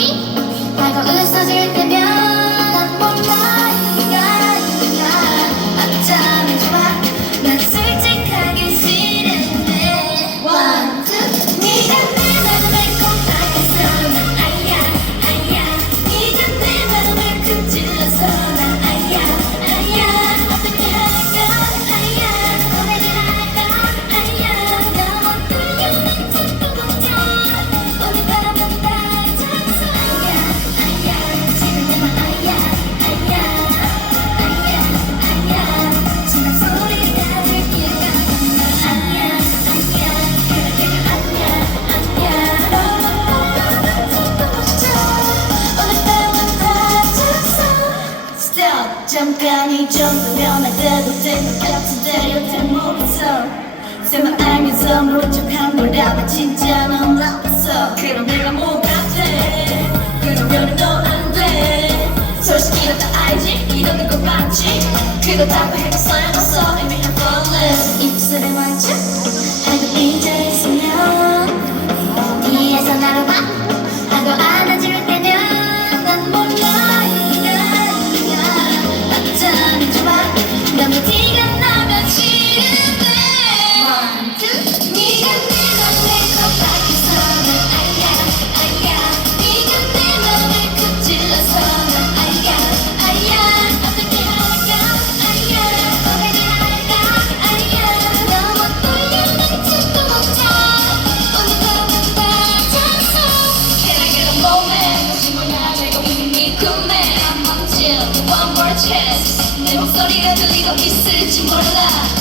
마음이? 다가웃어질 때면 잠깐이 정도면 할 때도 된것 같은데 여태 모르겠어. 쌤만 알면서 모른 척한 거라면 진짜 넌 나빴어. 그럼 내가 뭐가 돼 그러면 너안돼. 솔직히 너다 알지? 이러는 거 맞지? 그거 다 해도 소용없어. chest. 내 목소리가 들리고 있을지 몰라.